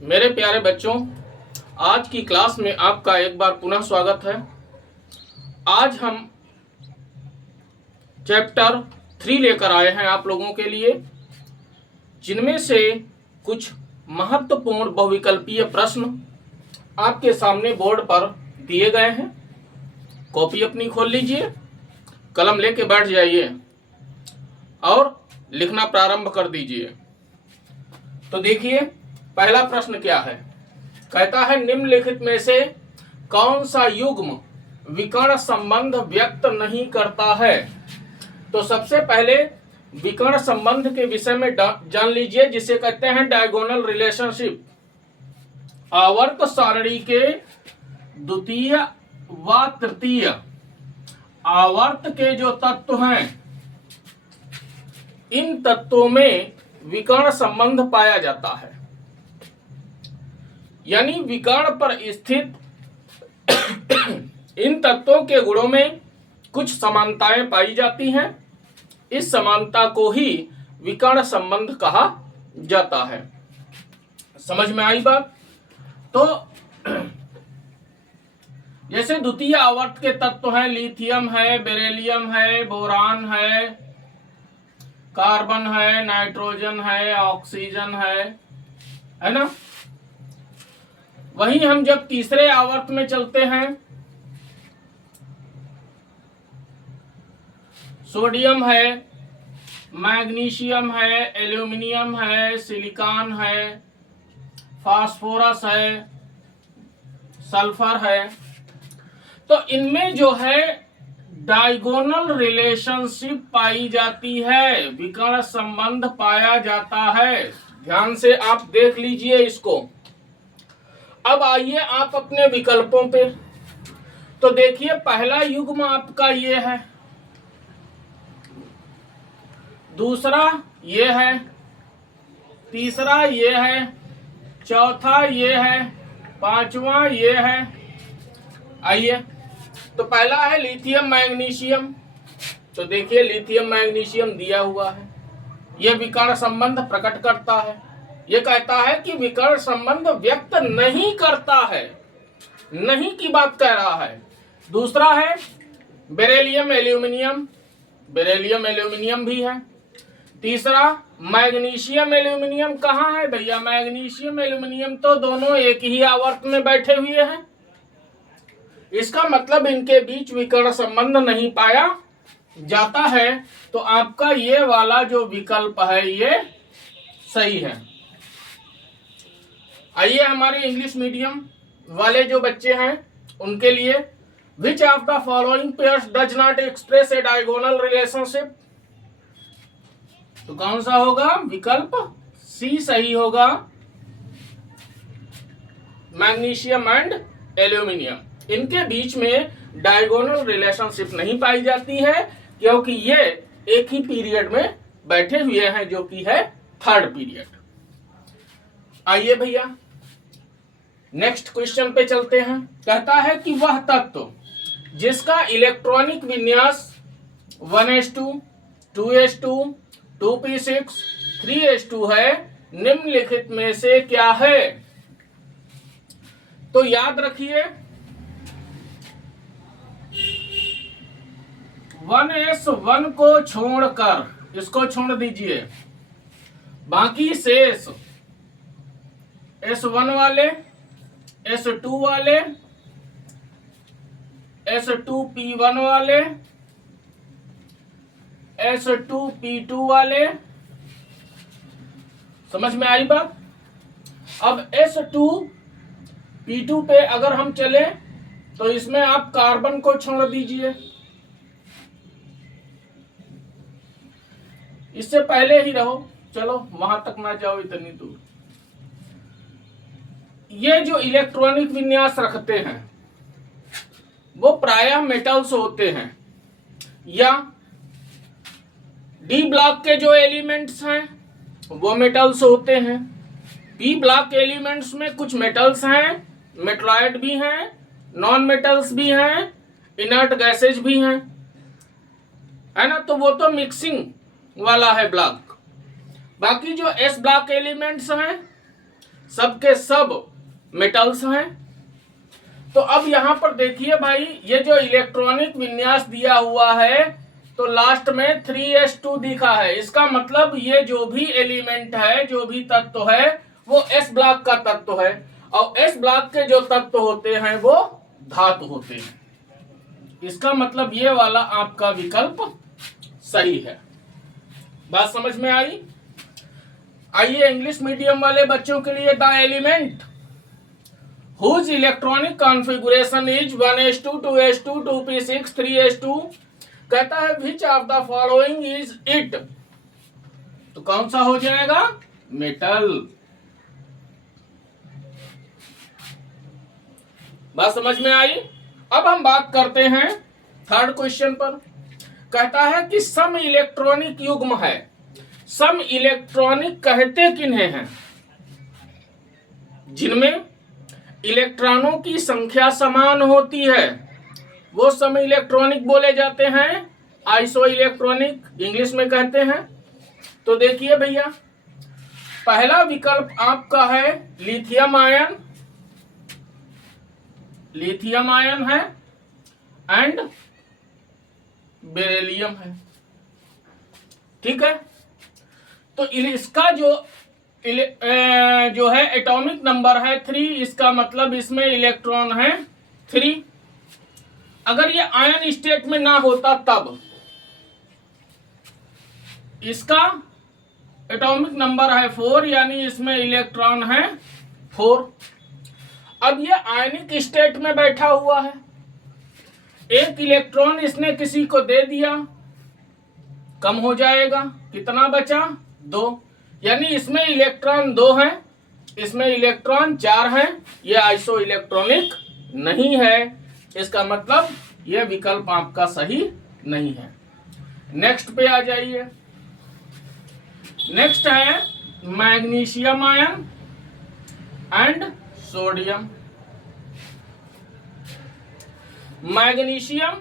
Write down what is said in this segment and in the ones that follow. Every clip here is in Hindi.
मेरे प्यारे बच्चों, आज की क्लास में आपका एक बार पुनः स्वागत है। आज हम चैप्टर 3 लेकर आए हैं आप लोगों के लिए, जिनमें से कुछ महत्वपूर्ण बहुविकल्पीय प्रश्न आपके सामने बोर्ड पर दिए गए हैं। कॉपी अपनी खोल लीजिए, कलम लेके बैठ जाइए और लिखना प्रारंभ कर दीजिए। तो देखिए, पहला प्रश्न क्या है। कहता है निम्नलिखित में से कौन सा युग्म विकर्ण संबंध व्यक्त नहीं करता है। तो सबसे पहले विकर्ण संबंध के विषय में जान लीजिए, जिसे कहते हैं डायगोनल रिलेशनशिप। आवर्त सारणी के द्वितीय व तृतीय आवर्त के जो तत्व हैं, इन तत्वों में विकर्ण संबंध पाया जाता है। यानी विकर्ण पर स्थित इन तत्वों के गुणों में कुछ समानताएं पाई जाती हैं। इस समानता को ही विकर्ण संबंध कहा जाता है। समझ में आई बात? तो जैसे द्वितीय आवर्त के तत्व हैं, लिथियम है, बेरिलियम है, बोरान है, कार्बन है, नाइट्रोजन है, ऑक्सीजन है ना। वहीं हम जब तीसरे आवर्त में चलते हैं, सोडियम है, मैग्नीशियम है, एल्यूमिनियम है, सिलिकॉन है, फास्फोरस है, सल्फर है। तो इनमें जो है डायगोनल रिलेशनशिप पाई जाती है, विकर्ण संबंध पाया जाता है। ध्यान से आप देख लीजिए इसको। अब आइए आप अपने विकल्पों पे। तो देखिए, पहला युग्म आपका ये है, दूसरा ये है, तीसरा ये है, चौथा ये है, पांचवा ये है। आइए, तो पहला है लिथियम मैग्नीशियम। तो देखिए, लिथियम मैग्नीशियम दिया हुआ है, यह विकर्ण संबंध प्रकट करता है। यह कहता है कि विकर्ण संबंध व्यक्त नहीं करता है, नहीं की बात कह रहा है। दूसरा है बेरिलियम एल्यूमिनियम, बेरिलियम एल्यूमिनियम भी है। तीसरा मैग्नीशियम एल्यूमिनियम कहाँ है भैया? मैग्नीशियम एल्यूमिनियम तो दोनों एक ही आवर्त में बैठे हुए हैं। इसका मतलब इनके बीच विकर्ण संबंध नहीं पाया जाता है। तो आपका ये वाला जो विकल्प है ये सही है। आइए, हमारे इंग्लिश मीडियम वाले जो बच्चे हैं उनके लिए, which of the following pairs does not express A diagonal relationship. तो कौन सा होगा? विकल्प सी सही होगा, मैग्नीशियम एंड एल्यूमिनियम। इनके बीच में डायगोनल रिलेशनशिप नहीं पाई जाती है, क्योंकि ये एक ही पीरियड में बैठे हुए हैं, जो कि है थर्ड पीरियड। आइए भैया, नेक्स्ट क्वेश्चन पे चलते हैं। कहता है कि वह तत्व जिसका इलेक्ट्रॉनिक विन्यास 1s2, 2s2, 2p6, 3s2 है, निम्नलिखित में से क्या है? तो याद रखिए, 1s1 को छोड़कर, इसको छोड़ दीजिए, बाकी शेष s1 वाले, s2 वाले, s2p1 वाले, s2p2 वाले। समझ में आई बात? अब s2p2 पे अगर हम चले तो इसमें आप कार्बन को छोड़ दीजिए, इससे पहले ही रहो, चलो वहां तक ना जाओ इतनी दूर। ये जो इलेक्ट्रॉनिक विन्यास रखते हैं वो प्रायः मेटल्स होते हैं, या डी ब्लॉक के जो एलिमेंट्स हैं वो मेटल्स होते हैं। पी ब्लॉक एलिमेंट्स में कुछ मेटल्स हैं, मेटलॉइड भी हैं, नॉन मेटल्स भी हैं, इनर्ट गैसेज भी हैं, है ना। तो वो तो मिक्सिंग वाला है ब्लॉक। बाकी जो एस ब्लॉक एलिमेंट्स हैं सब के सब मेटल्स हैं। तो अब यहां पर देखिए भाई, ये जो इलेक्ट्रॉनिक विन्यास दिया हुआ है तो लास्ट में 3s2 दिखा है। इसका मतलब ये जो भी एलिमेंट है, जो भी तत्व है, वो s ब्लॉक का तत्व है, और s ब्लॉक के जो तत्व होते हैं वो धातु होते हैं। इसका मतलब ये वाला आपका विकल्प सही है। बात समझ में आई? आइए इंग्लिश मीडियम वाले बच्चों के लिए, the element whose electronic configuration is 1s2 2s2 2p6 3s2 कहता है which of the following is it, तो कौन सा हो जाएगा? मेटल। बात समझ में आई? अब हम बात करते हैं थर्ड क्वेश्चन पर। कहता है कि सम इलेक्ट्रॉनिक युग्म है। सम इलेक्ट्रॉनिक कहते किन्हें हैं? जिनमें इलेक्ट्रॉनों की संख्या समान होती है वो सम इलेक्ट्रॉनिक बोले जाते हैं। आइसो इलेक्ट्रॉनिक इंग्लिश में कहते हैं। तो देखिए भैया, पहला विकल्प आपका है लिथियम आयन, लिथियम आयन है एंड बेरिलियम है। ठीक है, तो इसका जो है एटॉमिक नंबर है 3, इसका मतलब इसमें इलेक्ट्रॉन है 3। अगर ये आयन स्टेट में ना होता तब इसका एटॉमिक नंबर है 4, यानी इसमें इलेक्ट्रॉन है 4। अब ये आयनिक स्टेट में बैठा हुआ है, एक इलेक्ट्रॉन इसने किसी को दे दिया, कम हो जाएगा, कितना बचा? 2, यानी इसमें इलेक्ट्रॉन 2 हैं, इसमें इलेक्ट्रॉन 4 हैं। ये आइसो इलेक्ट्रॉनिक नहीं है। इसका मतलब यह विकल्प आपका सही नहीं है। नेक्स्ट पे आ जाइए। नेक्स्ट है magnesium ion and sodium. Magnesium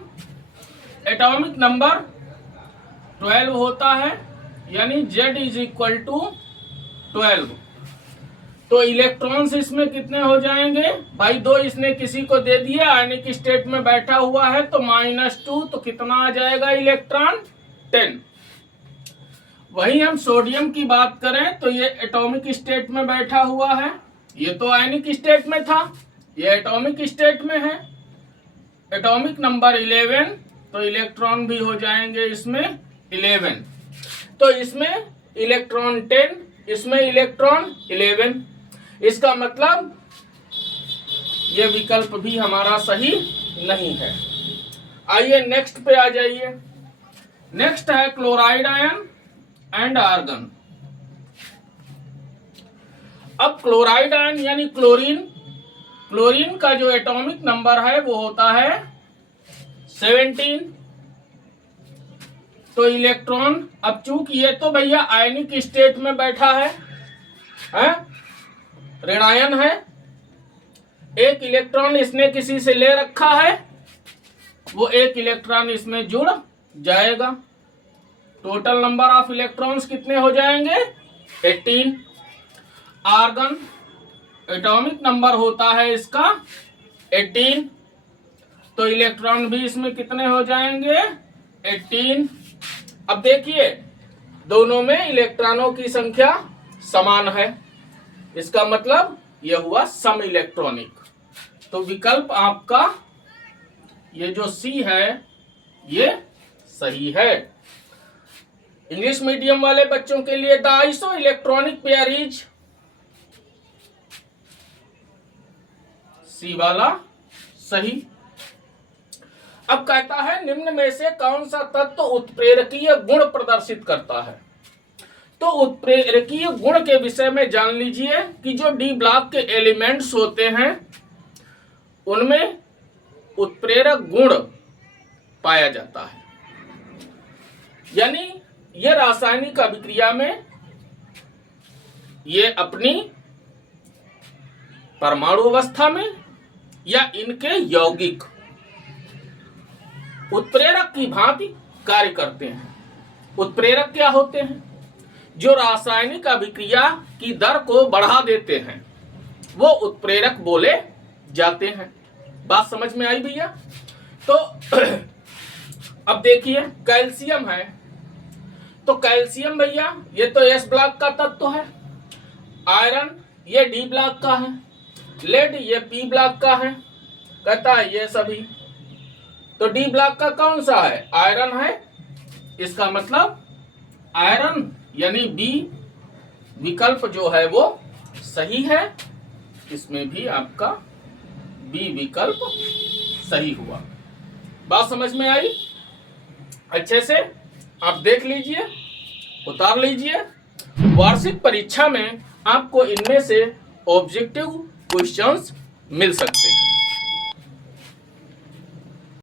atomic number 12 होता है, यानी Z इज इक्वल टू 12। तो इलेक्ट्रॉन्स इसमें कितने हो जाएंगे भाई? 2 इसने किसी को दे दिया, आयनिक स्टेट में बैठा हुआ है, तो -2, तो कितना आ जाएगा इलेक्ट्रॉन? 10। वहीं हम सोडियम की बात करें तो ये एटॉमिक स्टेट में बैठा हुआ है, ये तो आयनिक स्टेट में था, ये एटॉमिक स्टेट में है, एटॉमिक नंबर 11, तो इलेक्ट्रॉन भी हो जाएंगे इसमें 11। तो इसमें इलेक्ट्रॉन 10, इसमें इलेक्ट्रॉन 11। इसका मतलब ये विकल्प भी हमारा सही नहीं है। आइए नेक्स्ट पे आ जाइए। नेक्स्ट है क्लोराइड आयन एंड आर्गन। अब क्लोराइड आयन यानी क्लोरीन, क्लोरीन का जो एटॉमिक नंबर है वो होता है 17। तो इलेक्ट्रॉन, अब चूंकि ये तो भैया आयनिक स्टेट में बैठा है, ऋणायन है, एक इलेक्ट्रॉन इसने किसी से ले रखा है, वो एक इलेक्ट्रॉन इसमें जुड़ जाएगा। टोटल नंबर ऑफ इलेक्ट्रॉन्स कितने हो जाएंगे? 18। आर्गन एटॉमिक नंबर होता है इसका 18, तो इलेक्ट्रॉन भी इसमें कितने हो जाएंगे? 18। अब देखिए दोनों में इलेक्ट्रॉनों की संख्या समान है, इसका मतलब यह हुआ सम इलेक्ट्रॉनिक। तो विकल्प आपका ये जो सी है ये सही है। इंग्लिश मीडियम वाले बच्चों के लिए the isoelectronic pair is, C वाला सही। अब कहता है निम्न में से कौन सा तत्व उत्प्रेरकीय गुण प्रदर्शित करता है? तो उत्प्रेरकीय गुण के विषय में जान लीजिए कि जो डी ब्लॉक के एलिमेंट्स होते हैं उनमें उत्प्रेरक गुण पाया जाता है, यानी ये रासायनिक अभिक्रिया में ये अपनी परमाणु अवस्था में या इनके यौगिक उत्प्रेरक की भांति कार्य करते हैं। उत्प्रेरक क्या होते हैं? जो रासायनिक अभिक्रिया की दर को बढ़ा देते हैं, वो उत्प्रेरक बोले जाते हैं। बात समझ में आई भैया? तो अब देखिए कैल्शियम है, तो कैल्शियम भैया ये तो एस ब्लॉक का तत्व है, आयरन ये डी ब्लॉक का है, लेड ये पी ब्लॉक का है, कहता है ये सभी। तो डी ब्लॉक का कौन सा है? आयरन है। इसका मतलब आयरन यानी बी विकल्प जो है वो सही है। इसमें भी आपका बी विकल्प सही हुआ। बात समझ में आई? अच्छे से आप देख लीजिए, उतार लीजिए। वार्षिक परीक्षा में आपको इनमें से ऑब्जेक्टिव क्वेश्चंस मिल सकते हैं।